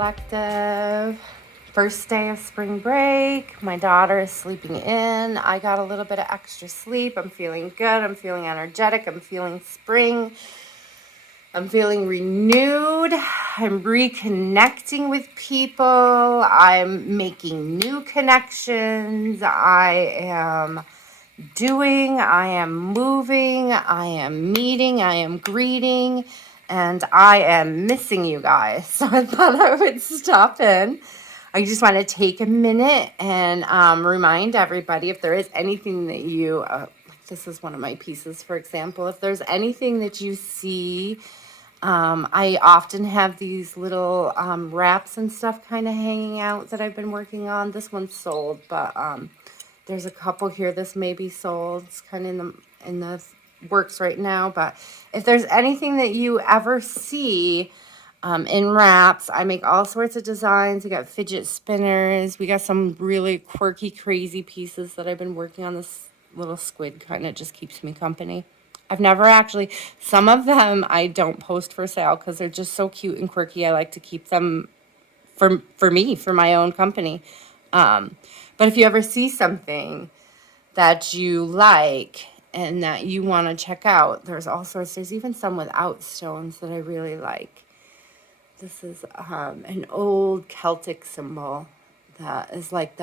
Collective. First day of spring break. My daughter is sleeping in. I got a little bit of extra sleep. I'm feeling good. I'm feeling energetic. I'm feeling spring. I'm feeling renewed. I'm reconnecting with people. I'm making new connections. I am moving, I am meeting, I am greeting, and I am missing you guys. So I thought I would stop in. I just want to take a minute and remind everybody if there is anything that you, this is one of my pieces, for example, if there's anything that you see, I often have these little wraps and stuff kind of hanging out that I've been working on. This one's sold, but there's a couple here. This may be sold. It's kind of in the works right now. But if there's anything that you ever see in wraps, I make all sorts of designs. We got fidget spinners. We got some really quirky, crazy pieces that I've been working on. This little squid kind of just keeps me company. I've never actually, some of them I don't post for sale because they're just so cute and quirky. I like to keep them for me, for my own company. But if you ever see something that you like and that you want to check out, there's all sorts. There's even some without stones that I really like. This is an old Celtic symbol that is like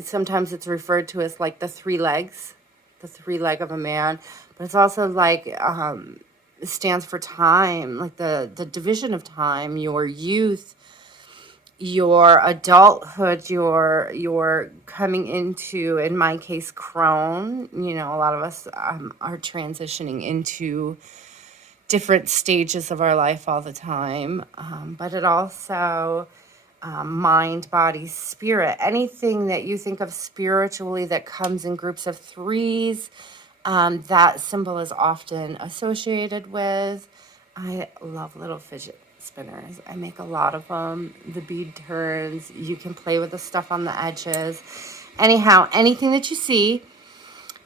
sometimes it's referred to as like the three legs, the three leg of a man. But it's also like, it stands for time, like the division of time, your youth, your adulthood, your coming into, in my case, crone. You know, a lot of us are transitioning into different stages of our life all the time. But it also mind, body, spirit, anything that you think of spiritually that comes in groups of threes, that symbol is often associated with. I love little fidget spinners. I make a lot of them. The bead turns. You can play with the stuff on the edges. Anyhow, anything that you see,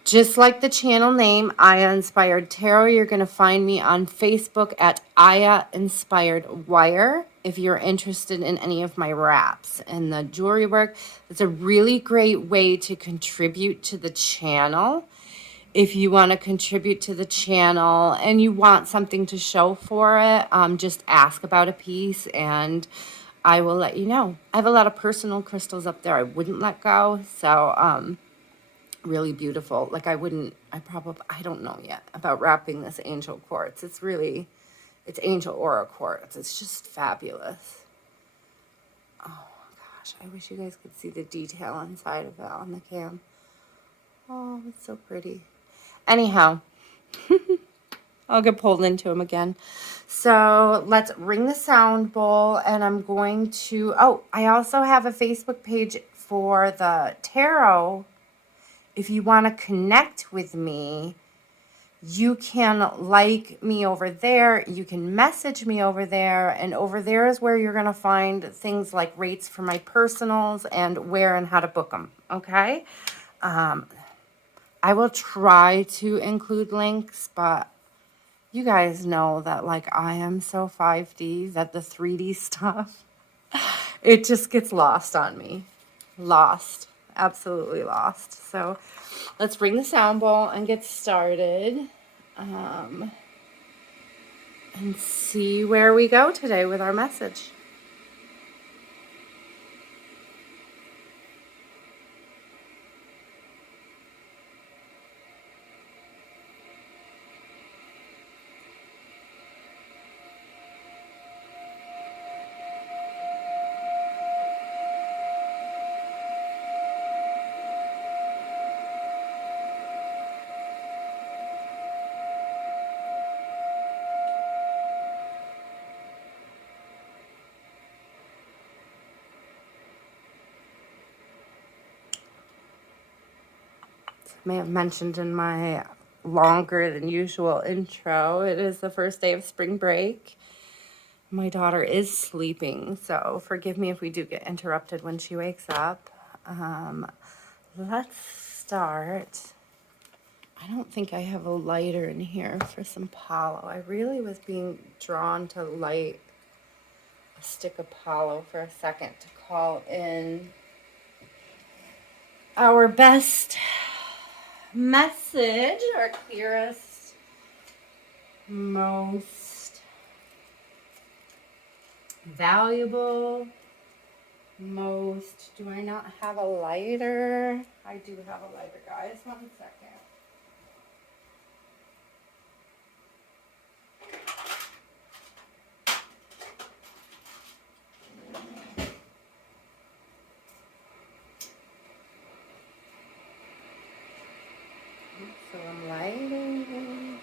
just like the channel name, Aya Inspired Tarot, you're going to find me on Facebook at Aya Inspired Wire. If you're interested in any of my wraps and the jewelry work, it's a really great way to contribute to the channel. If you want to contribute to the channel and you want something to show for it, just ask about a piece and I will let you know. I have a lot of personal crystals up there I wouldn't let go. So, really beautiful. Like I don't know yet about wrapping this angel quartz. It's angel aura quartz. It's just fabulous. Oh gosh, I wish you guys could see the detail inside of it on the cam. Oh, it's so pretty. Anyhow, I'll get pulled into them again. So let's ring the sound bowl and I'm going to, I also have a Facebook page for the tarot. If you want to connect with me, you can like me over there. You can message me over there. And over there is where you're going to find things like rates for my personals and where and how to book them. Okay? I will try to include links, but you guys know that like I am so 5D that the 3D stuff, it just gets lost on me. Lost. Absolutely lost. So let's ring the sound bowl and get started. And see where we go today with our message. May have mentioned in my longer than usual intro, it is the first day of spring break. My daughter is sleeping, so forgive me if we do get interrupted when she wakes up. Let's start. I don't think I have a lighter in here for some Palo. I really was being drawn to light Stick Apollo for a second to call in our best message, our clearest, most valuable, most. Do I not have a lighter? I do have a lighter, guys. 1 second. So I'm lighting.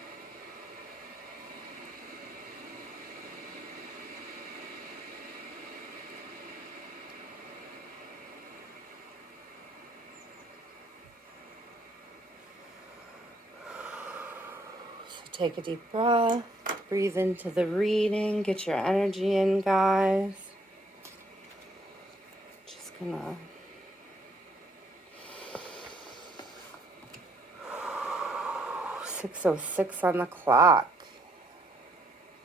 So take a deep breath. Breathe into the reading. Get your energy in, guys. Just gonna 6:06 on the clock.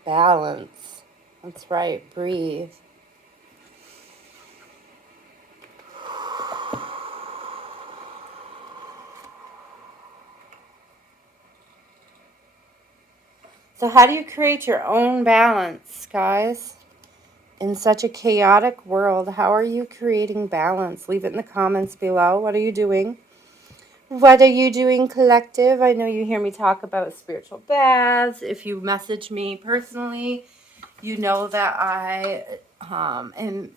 Balance. That's right. Breathe. So how do you create your own balance, guys? In such a chaotic world, how are you creating balance? Leave it in the comments below. What are you doing? What are you doing, collective? I know you hear me talk about spiritual baths. If you message me personally, you know that I am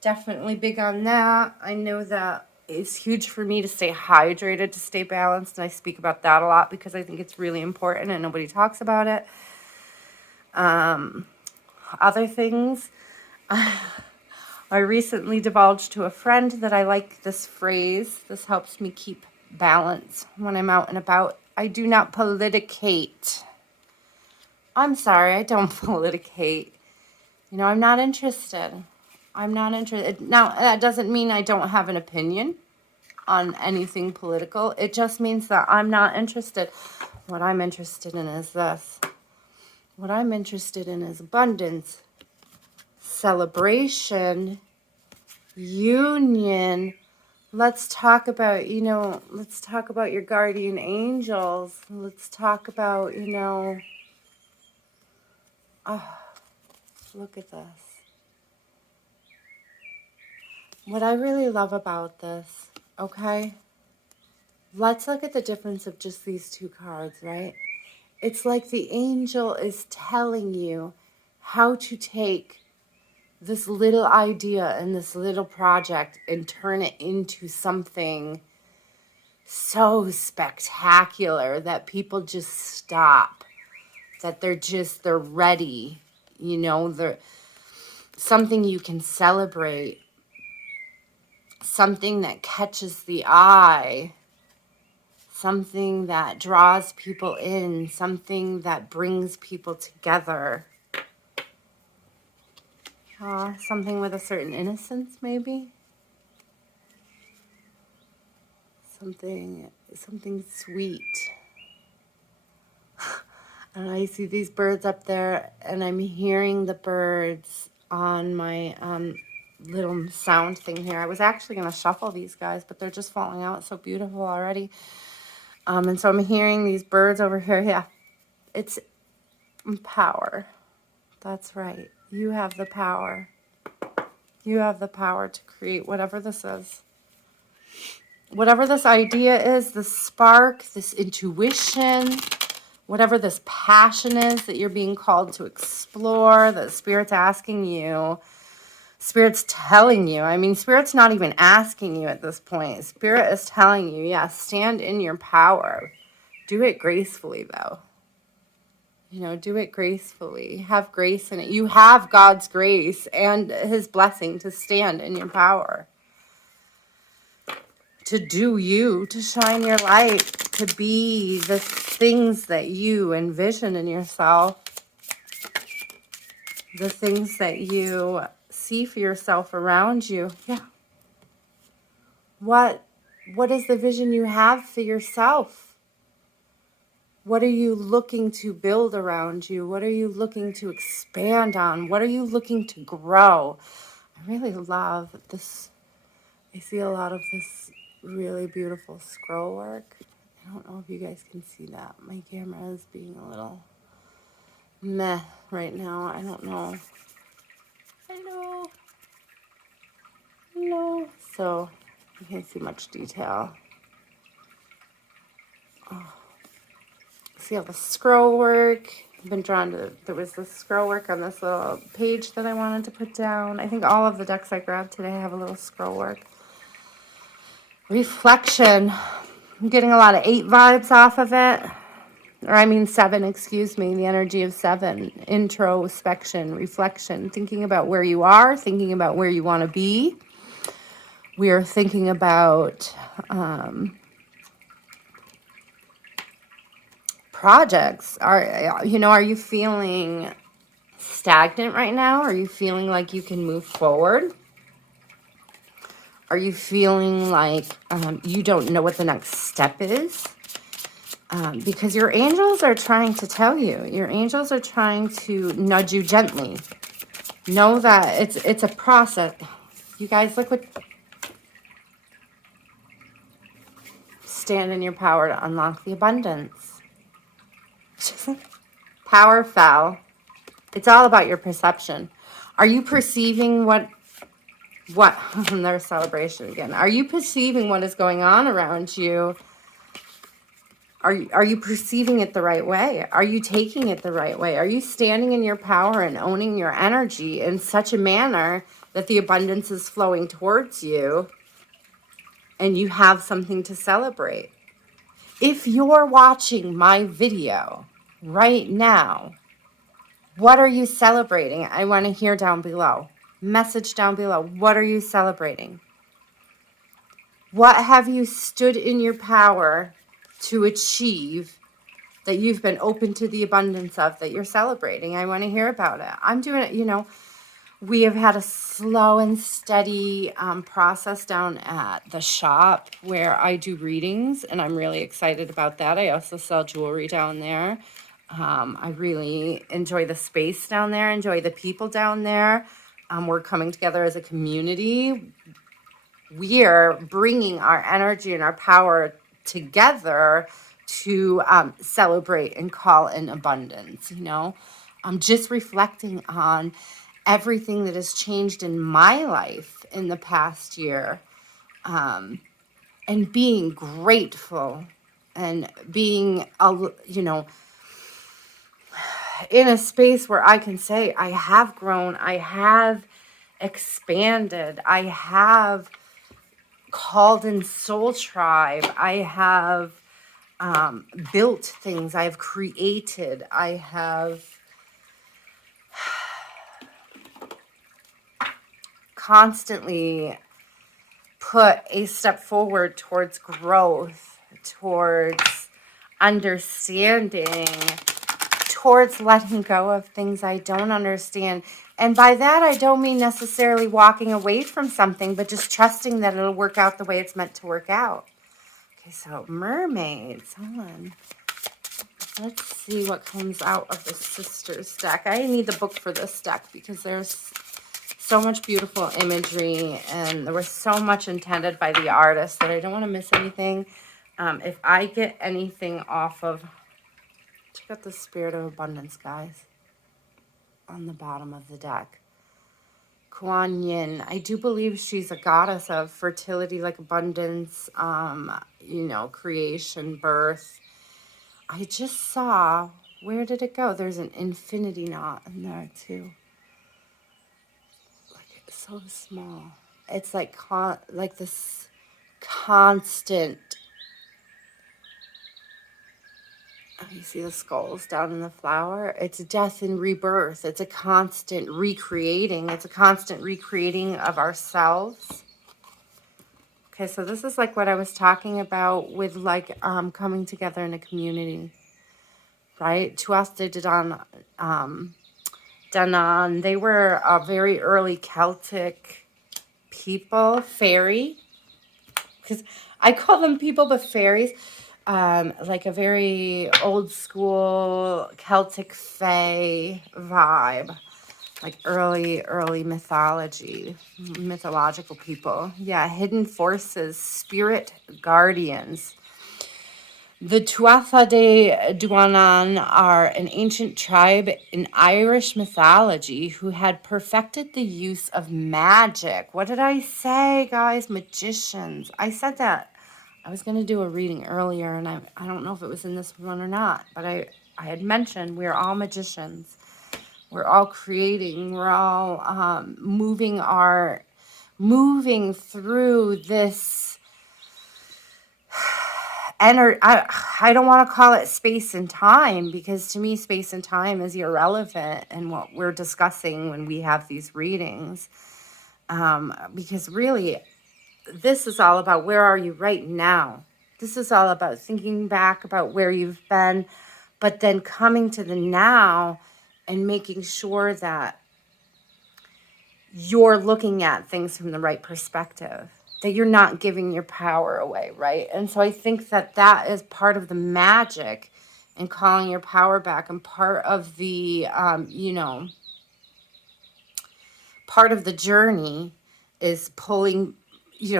definitely big on that. I know that it's huge for me to stay hydrated, to stay balanced, and I speak about that a lot because I think it's really important and nobody talks about it. Other things, I recently divulged to a friend that I like this phrase. This helps me keep balance when I'm out and about. I do not politicate. I'm sorry, I don't politicate. You know, I'm not interested. I'm not interested. Now, that doesn't mean I don't have an opinion on anything political. It just means that I'm not interested. What I'm interested in is this. What I'm interested in is abundance, celebration, union. Let's talk about, let's talk about your guardian angels. Let's talk about, look at this. What I really love about this, okay? Let's look at the difference of just these two cards, right? It's like the angel is telling you how to take this little idea and this little project and turn it into something so spectacular that people just stop, that they're ready, they're something you can celebrate, something that catches the eye, something that draws people in, something that brings people together. Something with a certain innocence, maybe. Something sweet. And I see these birds up there, and I'm hearing the birds on my little sound thing here. I was actually going to shuffle these guys, but they're just falling out. It's so beautiful already. And so I'm hearing these birds over here. Yeah, it's power. That's right. You have the power. You have the power to create whatever this is. Whatever this idea is, this spark, this intuition, whatever this passion is that you're being called to explore, that Spirit's asking you, Spirit's telling you. I mean, Spirit's not even asking you at this point. Spirit is telling you, yeah, stand in your power. Do it gracefully, though. Do it gracefully. Have grace in it. You have God's grace and His blessing to stand in your power. To do you, to shine your light, to be the things that you envision in yourself, the things that you see for yourself around you. Yeah. What is the vision you have for yourself? What are you looking to build around you? What are you looking to expand on? What are you looking to grow? I really love this. I see a lot of this really beautiful scroll work. I don't know if you guys can see that. My camera is being a little meh right now. I don't know. I know. No. So you can't see much detail. See all the scroll work. I've been drawn to, there was this scroll work on this little page that I wanted to put down. I think all of the decks I grabbed today have a little scroll work. Reflection. I'm getting a lot of 8 vibes off of it. Or I mean 7, excuse me, the energy of 7. Introspection, reflection, thinking about where you are, thinking about where you want to be. We are thinking about projects. Are you feeling stagnant right now? Are you feeling like you can move forward? Are you feeling like you don't know what the next step is? Because your angels are trying to tell you. Your angels are trying to nudge you gently. Know that it's a process. You guys, look what... Stand in your power to unlock the abundance. Power foul. It's all about your perception. Are you perceiving what there's celebration again. Are you perceiving what is going on around you? Are you perceiving it the right way? Are you taking it the right way? Are you standing in your power and owning your energy in such a manner that the abundance is flowing towards you and you have something to celebrate? If you're watching my video right now, what are you celebrating? I want to hear down below. Message down below. What are you celebrating? What have you stood in your power to achieve that you've been open to the abundance of, that you're celebrating? I want to hear about it. I'm doing it, we have had a slow and steady process down at the shop where I do readings, and I'm really excited about that. I also sell jewelry down there. I really enjoy the space down there, enjoy the people down there. We're coming together as a community. We are bringing our energy and our power together to celebrate and call in abundance. I'm just reflecting on everything that has changed in my life in the past year, and being grateful and being, in a space where I can say I have grown, I have expanded, I have called in soul tribe, I have built things, I've created, I have constantly put a step forward towards growth, towards understanding, towards letting go of things I don't understand. And by that, I don't mean necessarily walking away from something, but just trusting that it'll work out the way it's meant to work out. Okay, so mermaids, hold on. Let's see what comes out of the Sisters deck. I need the book for this deck because there's so much beautiful imagery and there was so much intended by the artist that I don't want to miss anything. If I get anything off of... Check out the Spirit of Abundance, guys, on the bottom of the deck. Kuan Yin. I do believe she's a goddess of fertility, like abundance, creation, birth. I just saw, where did it go? There's an infinity knot in there too. Like, it's so small. It's like this constant... You see the skulls down in the flower? It's death and rebirth. It's a constant recreating. It's a constant recreating of ourselves. Okay, so this is like what I was talking about with coming together in a community, right? Tuatha De Danann, they were a very early Celtic people, fairy. Because I call them people, but fairies. like a very old school Celtic Fae vibe, like early mythological people. Yeah, hidden forces, spirit guardians. The Tuatha De Duanan are an ancient tribe in Irish mythology who had perfected the use of magic. What did I say, guys? Magicians. I said that. I was going to do a reading earlier, and I don't know if it was in this one or not, but I had mentioned we're all magicians. We're all creating. We're all moving through this I don't want to call it space and time, because to me space and time is irrelevant in what we're discussing when we have these readings, because really this is all about where are you right now. This is all about thinking back about where you've been, but then coming to the now and making sure that you're looking at things from the right perspective, that you're not giving your power away, right? And so I think that that is part of the magic in calling your power back, and part of the, part of the journey is pulling,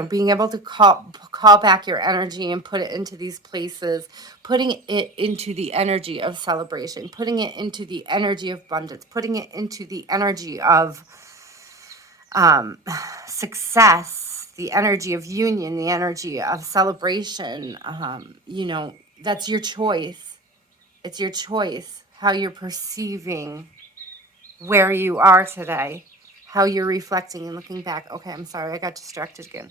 being able to call back your energy and put it into these places, putting it into the energy of celebration, putting it into the energy of abundance, putting it into the energy of success, the energy of union, the energy of celebration. That's your choice. It's your choice how you're perceiving where you are today, how you're reflecting and looking back. Okay, I'm sorry, I got distracted again.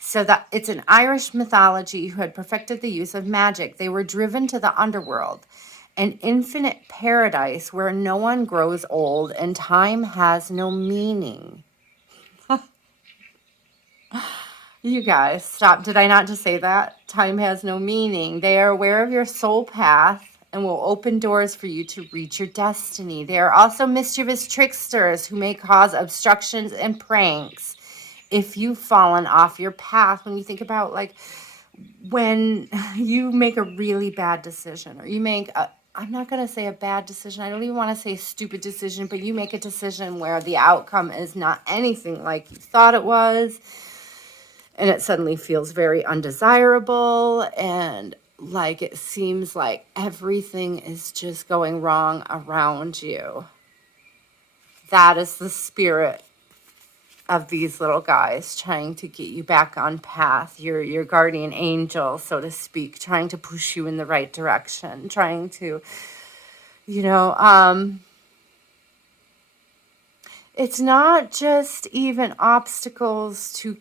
So that it's an Irish mythology who had perfected the use of magic. They were driven to the underworld, an infinite paradise where no one grows old and time has no meaning. You guys, stop. Did I not just say that? Time has no meaning. They are aware of your soul path and will open doors for you to reach your destiny. They are also mischievous tricksters who may cause obstructions and pranks if you've fallen off your path. When you think about, like, when you make a really bad decision, or you make I'm not going to say a bad decision. I don't even want to say a stupid decision, but you make a decision where the outcome is not anything like you thought it was, and it suddenly feels very undesirable, and like it seems like everything is just going wrong around you. That is the spirit of these little guys trying to get you back on path. Your guardian angel, so to speak, trying to push you in the right direction, trying to, it's not just even obstacles to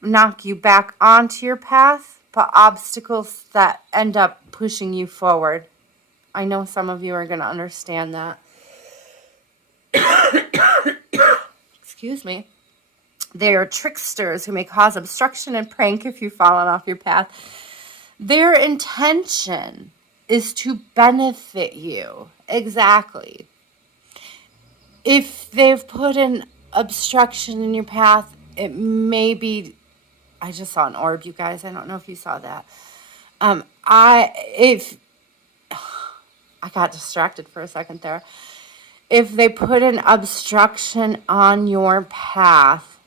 knock you back onto your path, but obstacles that end up pushing you forward. I know some of you are going to understand that. Excuse me. They are tricksters who may cause obstruction and prank if you've fallen off your path. Their intention is to benefit you. Exactly. If they've put an obstruction in your path, it may be, I just saw an orb, you guys. I don't know if you saw that. I got distracted for a second there. If they put an obstruction on your path,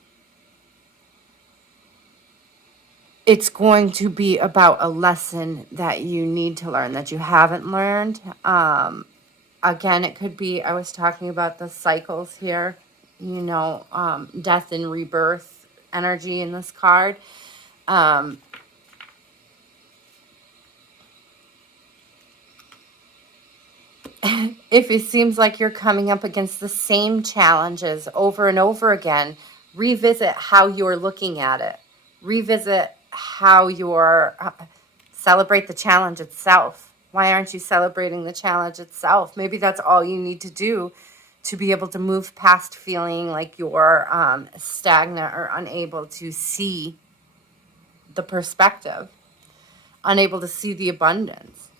it's going to be about a lesson that you need to learn that you haven't learned. Again, it could be, I was talking about the cycles here, death and rebirth energy in this card. If it seems like you're coming up against the same challenges over and over again, revisit how you're looking at it. Revisit how you're celebrate the challenge itself. Why aren't you celebrating the challenge itself? Maybe that's all you need to do to be able to move past feeling like you're stagnant or unable to see the perspective, unable to see the abundance.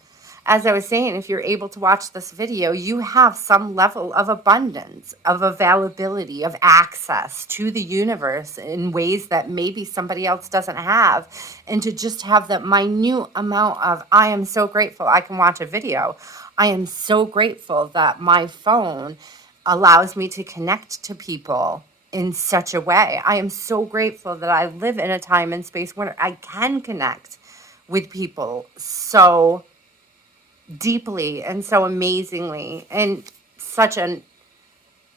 as I was saying, if you're able to watch this video, you have some level of abundance, of availability, of access to the universe in ways that maybe somebody else doesn't have. And to just have that minute amount of, I am so grateful I can watch a video. I am so grateful that my phone allows me to connect to people in such a way. I am so grateful that I live in a time and space where I can connect with people so deeply and so amazingly in such an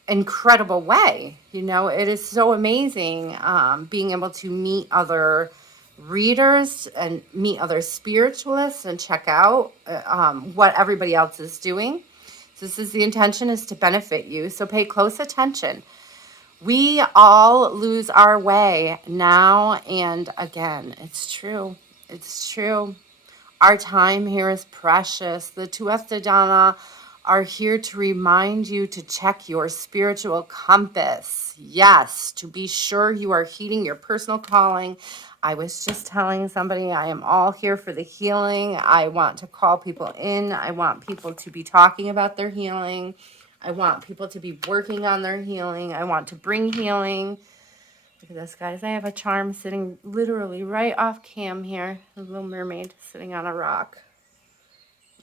incredible way. It is so amazing being able to meet other readers and meet other spiritualists and check out what everybody else is doing. So the intention is to benefit you. So pay close attention. We all lose our way now and again. It's true. It's true. Our time here is precious. The Tuatha are here to remind you to check your spiritual compass. Yes, to be sure you are heeding your personal calling. I was just telling somebody I am all here for the healing. I want to call people in. I want people to be talking about their healing. I want people to be working on their healing. I want to bring healing. Look at this, guys. I have a charm sitting literally right off cam here. A little mermaid sitting on a rock.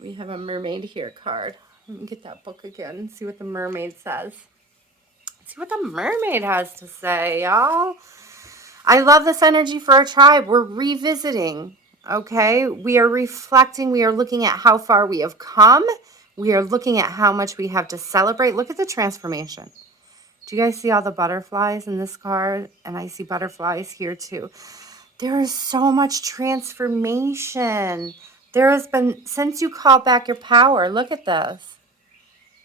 We have a mermaid here card. Let me get that book again and see what the mermaid says. See what the mermaid has to say, y'all. I love this energy for our tribe. We're revisiting, okay? We are reflecting. We are looking at how far we have come. We are looking at how much we have to celebrate. Look at the transformation. Do you guys see all the butterflies in this card? And I see butterflies here too. There is so much transformation. There has been, since you called back your power, look at this.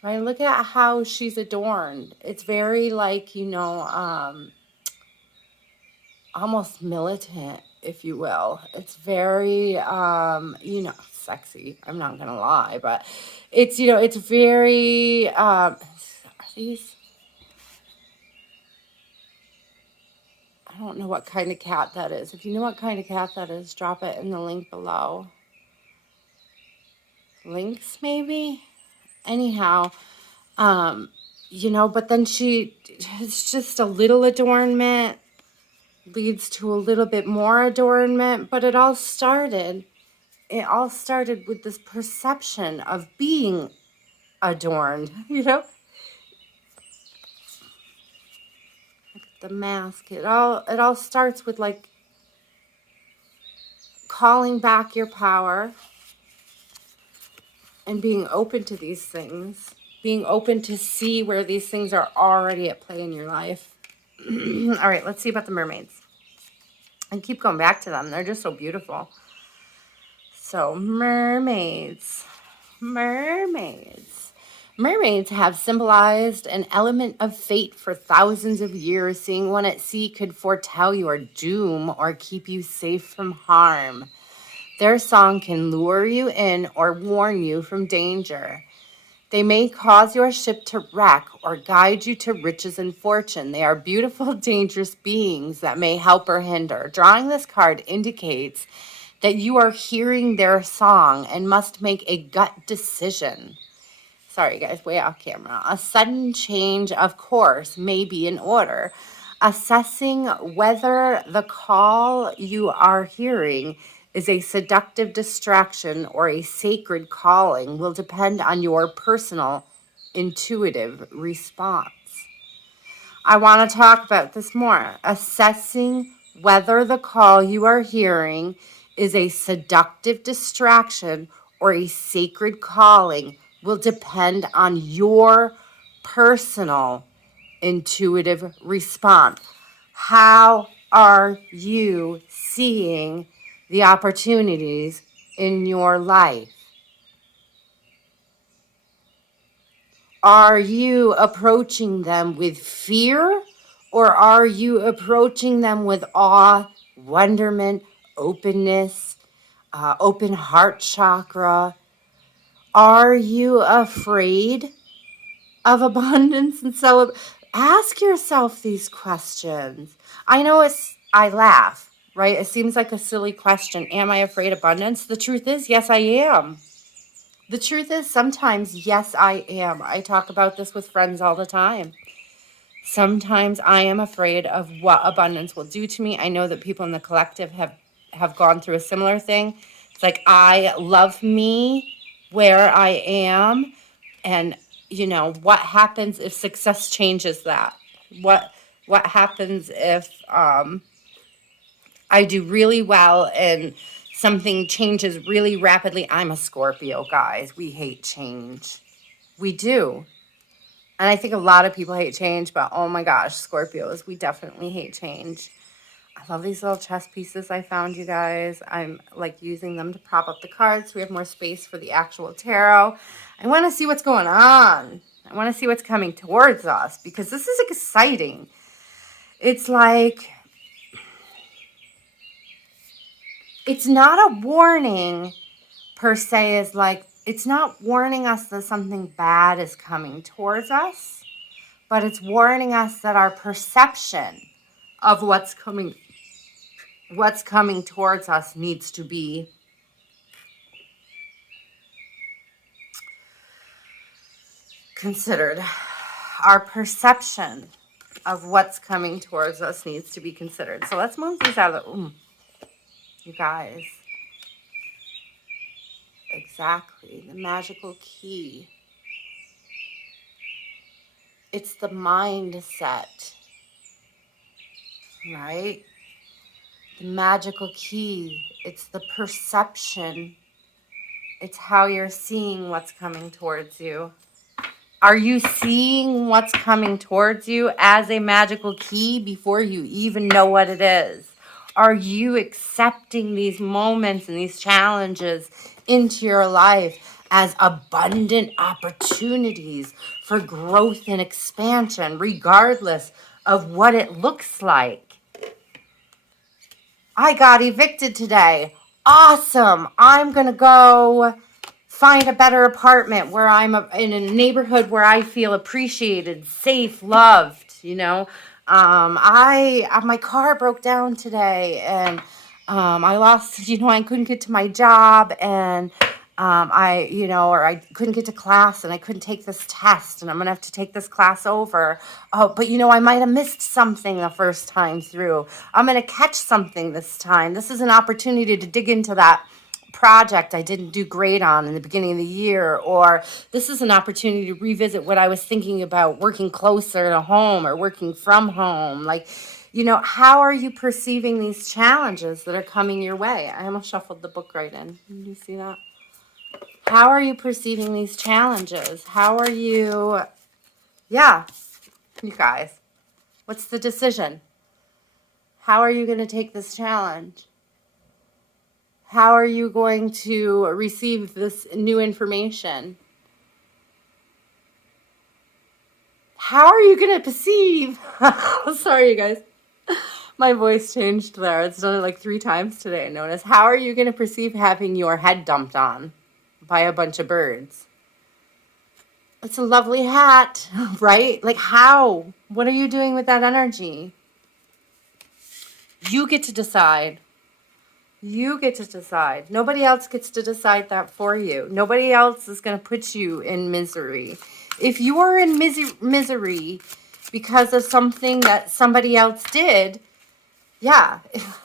Right? Look at how she's adorned. It's very like, almost militant, if you will. It's very, sexy. I'm not going to lie, but it's, it's very, are these... I don't know what kind of cat that is. If you know what kind of cat that is, drop it in the link below. Lynx, maybe? Anyhow, but then it's just a little adornment, leads to a little bit more adornment, but it all started with this perception of being adorned, the mask. It all starts with like calling back your power and being open to these things, being open to see where these things are already at play in your life. All right, let's see about the mermaids. And keep going back to them. They're just so beautiful. So mermaids. Mermaids have symbolized an element of fate for thousands of years. Seeing one at sea could foretell your doom or keep you safe from harm. Their song can lure you in or warn you from danger. They may cause your ship to wreck or guide you to riches and fortune. They are beautiful, dangerous beings that may help or hinder. Drawing this card indicates that you are hearing their song and must make a gut decision. Sorry, guys, way off camera. A sudden change of course may be in order. Assessing whether the call you are hearing is a seductive distraction or a sacred calling will depend on your personal intuitive response. I want to talk about this more. Assessing whether the call you are hearing is a seductive distraction or a sacred calling will depend on your personal intuitive response. How are you seeing the opportunities in your life? Are you approaching them with fear, or are you approaching them with awe, wonderment, openness, open heart chakra? Are you afraid of abundance and ask yourself these questions. I know I laugh, right? It seems like a silly question. Am I afraid of abundance? The truth is, yes, I am. The truth is, sometimes, yes, I am. I talk about this with friends all the time. Sometimes I am afraid of what abundance will do to me. I know that people in the collective have gone through a similar thing. It's like, I love me where I am, and what happens if success changes that? What happens if I do really well and something changes really rapidly? I'm a Scorpio, guys. We hate change. We do. And I think a lot of people hate change, but oh my gosh, Scorpios, we definitely hate change. I love these little chess pieces I found, you guys. I'm like using them to prop up the cards so we have more space for the actual tarot. I want to see what's going on. I want to see what's coming towards us because this is exciting. It's like, it's not a warning per se, is like, it's not warning us that something bad is coming towards us, but it's warning us that our perception of what's coming towards us needs to be considered. Our perception of what's coming towards us needs to be considered. So let's move these out of the, you guys. Exactly. The magical key. It's the mindset, right? The magical key. It's the perception. It's how you're seeing what's coming towards you. Are you seeing what's coming towards you as a magical key before you even know what it is? Are you accepting these moments and these challenges into your life as abundant opportunities for growth and expansion, regardless of what it looks like? I got evicted today. Awesome. I'm going to go find a better apartment where I'm in a neighborhood where I feel appreciated, safe, loved. My car broke down today, and I lost. I couldn't get to my job, and I couldn't get to class, and I couldn't take this test, and I'm gonna have to take this class over. Oh, but I might have missed something the first time through. I'm gonna catch something this time. This is an opportunity to dig into that project I didn't do great on in the beginning of the year, or this is an opportunity to revisit what I was thinking about working closer to home or working from home. Like, how are you perceiving these challenges that are coming your way? I almost shuffled the book right in. Did you see that? How are you perceiving these challenges? How are you, you guys, what's the decision? How are you going to take this challenge? How are you going to receive this new information? How are you going to perceive? Sorry, you guys. My voice changed there. It's done it like 3 times today. Notice. How are you going to perceive having your head dumped on by a bunch of birds? It's a lovely hat, right? Like, how? What are you doing with that energy? You get to decide. You get to decide. Nobody else gets to decide that for you. Nobody else is going to put you in misery. If you are in misery because of something that somebody else did, yeah,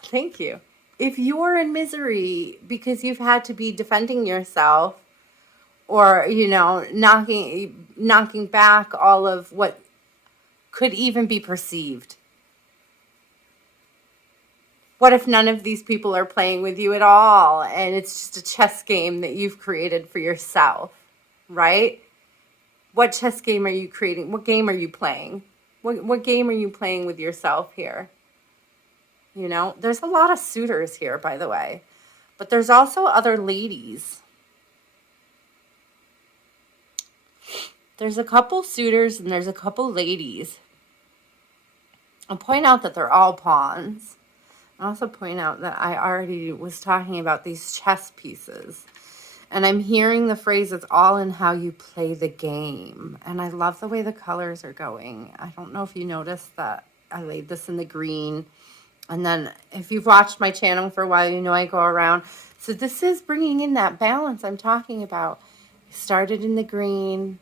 thank you. If you're in misery because you've had to be defending yourself or, knocking back all of what could even be perceived. What if none of these people are playing with you at all and it's just a chess game that you've created for yourself, right? What chess game are you creating? What game are you playing? What game are you playing with yourself here? There's a lot of suitors here, by the way, but there's also other ladies. There's a couple suitors and there's a couple ladies. I'll point out that they're all pawns. I'll also point out that I already was talking about these chess pieces. And I'm hearing the phrase, it's all in how you play the game. And I love the way the colors are going. I don't know if you noticed that I laid this in the green. And then if you've watched my channel for a while, I go around. So this is bringing in that balance I'm talking about. Started in the green.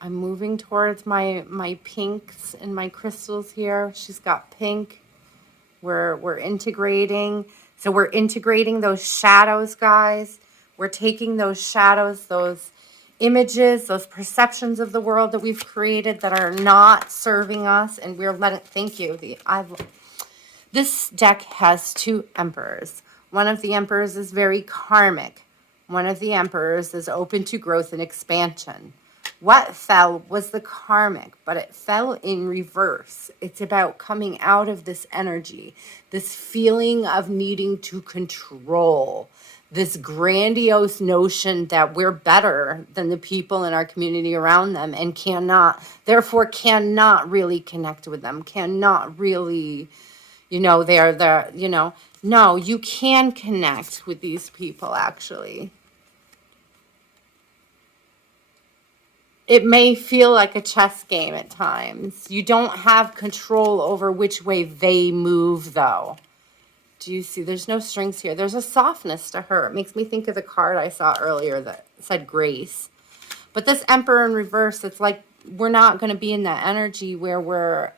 I'm moving towards my pinks and my crystals here. She's got pink. We're integrating. So we're integrating those shadows, guys. We're taking those shadows, those images, those perceptions of the world that we've created that are not serving us, and we're letting, thank you. This deck has two emperors. One of the emperors is very karmic. One of the emperors is open to growth and expansion. What fell was the karmic, but it fell in reverse. It's about coming out of this energy, this feeling of needing to control, this grandiose notion that we're better than the people in our community around them and therefore cannot really connect with them, cannot really, they're there, no, you can connect with these people actually. It may feel like a chess game at times. You don't have control over which way they move, though. Do you see? There's no strings here. There's a softness to her. It makes me think of the card I saw earlier that said grace. But this Emperor in reverse, it's like we're not going to be in that energy where we're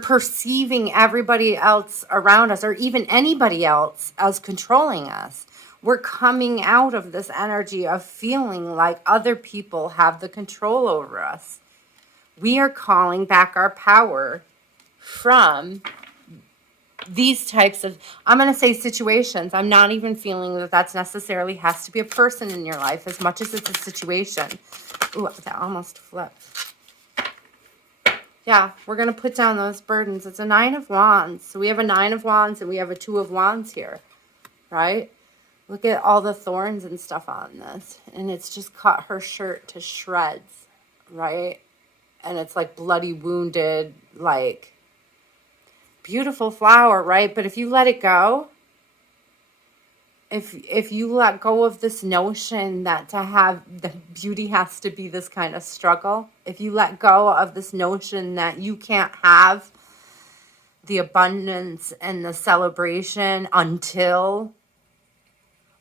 perceiving everybody else around us or even anybody else as controlling us. We're coming out of this energy of feeling like other people have the control over us. We are calling back our power from these types of, I'm going to say situations. I'm not even feeling that that's necessarily has to be a person in your life as much as it's a situation. Ooh, that almost flipped. Yeah, we're going to put down those burdens. It's a 9 of Wands. So we have a 9 of Wands and we have a 2 of Wands here, right? Look at all the thorns and stuff on this. And it's just cut her shirt to shreds, right? And it's like bloody wounded, like beautiful flower, right? But if you let it go, if you let go of this notion that to have the beauty has to be this kind of struggle, if you let go of this notion that you can't have the abundance and the celebration until,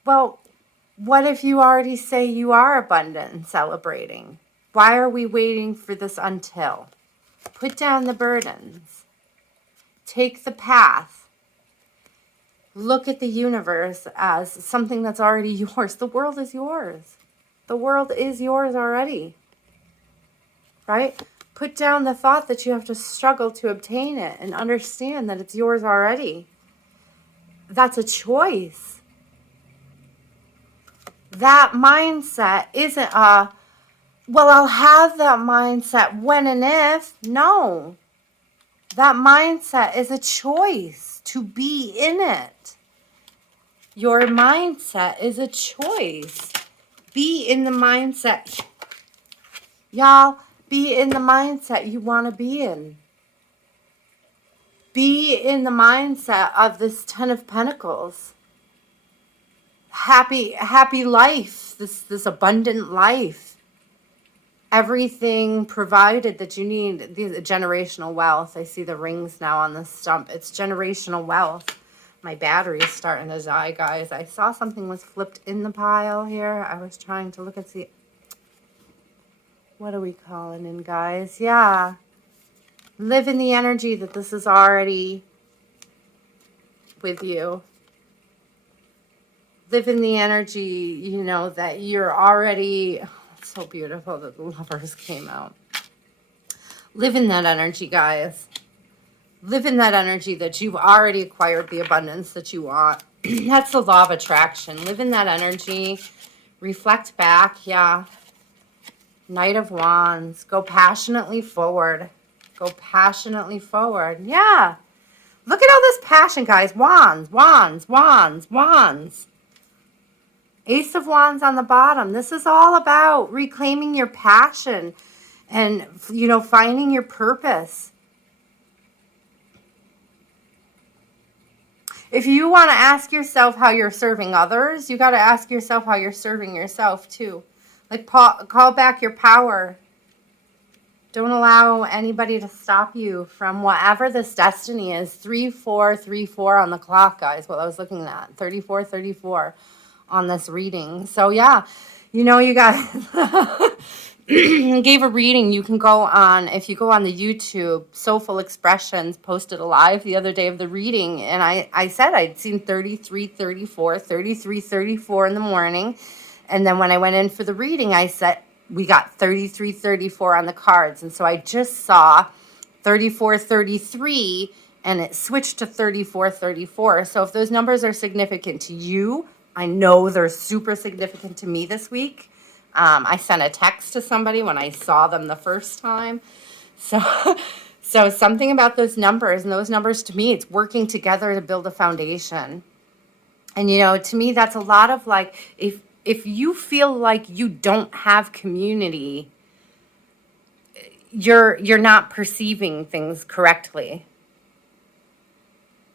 well, what if you already say you are abundant and celebrating? Why are we waiting for this until? Put down the burdens. Take the path. Look at the universe as something that's already yours. The world is yours. The world is yours already. Right? Put down the thought that you have to struggle to obtain it and understand that it's yours already. That's a choice. That mindset isn't well, I'll have that mindset when and if. No. That mindset is a choice to be in it. Your mindset is a choice. Be in the mindset. Y'all, be in the mindset you want to be in. Be in the mindset of this 10 of Pentacles. Happy life, this abundant life. Everything provided that you need, the generational wealth. I see the rings now on the stump. It's generational wealth. My battery is starting to die, guys. I saw something was flipped in the pile here. I was trying to look and see. What are we calling in, guys? Yeah. Live in the energy that this is already with you. Live in the energy, that you're already, it's so beautiful that the Lovers came out. Live in that energy, guys. Live in that energy that you've already acquired the abundance that you want. That's the law of attraction. Live in that energy. Reflect back, yeah. Knight of Wands. Go passionately forward. Go passionately forward. Yeah. Look at all this passion, guys. Wands, wands, wands, wands. Ace of Wands on the bottom. This is all about reclaiming your passion and, finding your purpose. If you want to ask yourself how you're serving others, you got to ask yourself how you're serving yourself too. Like, call back your power. Don't allow anybody to stop you from whatever this destiny is. 3434 on the clock, guys, what I was looking at. 3434. on this reading. So yeah, you guys gave a reading. You can go on, if you go on the YouTube, Soulful Expressions posted a live the other day of the reading, and I said I'd seen 3334 in the morning, and then when I went in for the reading, I said we got 3334 on the cards, and so I just saw 3433, and it switched to 3434. So if those numbers are significant to you, I know they're super significant to me this week. I sent a text to somebody when I saw them the first time. So, so something about those numbers, and those numbers to me, it's working together to build a foundation. And to me, that's a lot of like, if you feel like you don't have community, you're not perceiving things correctly.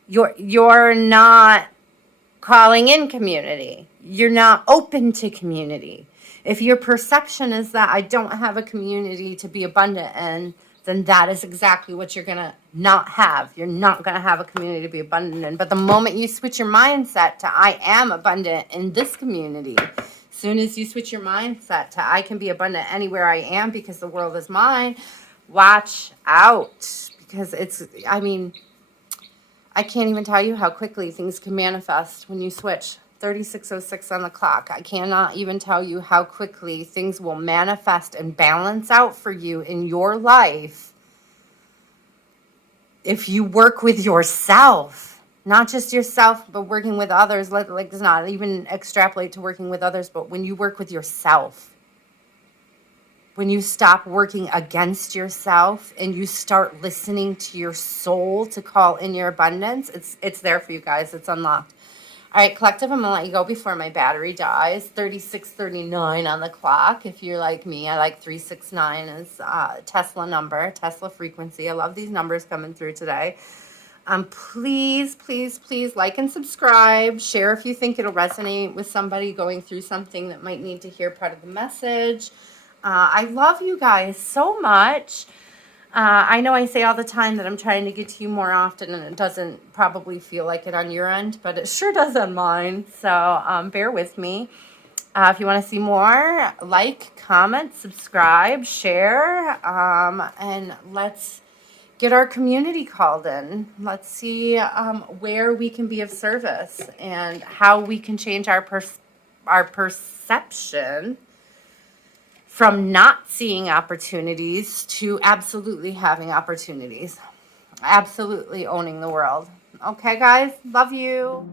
You're not calling in community. You're not open to community. If your perception is that I don't have a community to be abundant in, then that is exactly what you're going to not have. You're not going to have a community to be abundant in. But the moment you switch your mindset to I am abundant in this community, as soon as you switch your mindset to I can be abundant anywhere I am because the world is mine, watch out. Because I can't even tell you how quickly things can manifest when you switch. 3606 on the clock. I cannot even tell you how quickly things will manifest and balance out for you in your life if you work with yourself. Not just yourself, but working with others. Like, it's not even extrapolate to working with others, but when you work with yourself, when you stop working against yourself and you start listening to your soul to call in your abundance, it's there for you guys. It's unlocked. All right, collective, I'm going to let you go before my battery dies. 3639 on the clock. If you're like me, I like 369 as Tesla number, Tesla frequency. I love these numbers coming through today. Please, please, please like and subscribe. Share if you think it'll resonate with somebody going through something that might need to hear part of the message. I love you guys so much. I know I say all the time that I'm trying to get to you more often, and it doesn't probably feel like it on your end, but it sure does on mine. So bear with me. If you want to see more, like, comment, subscribe, share, and let's get our community called in. Let's see where we can be of service and how we can change our perception from not seeing opportunities to absolutely having opportunities. Absolutely owning the world. Okay, guys? Love you.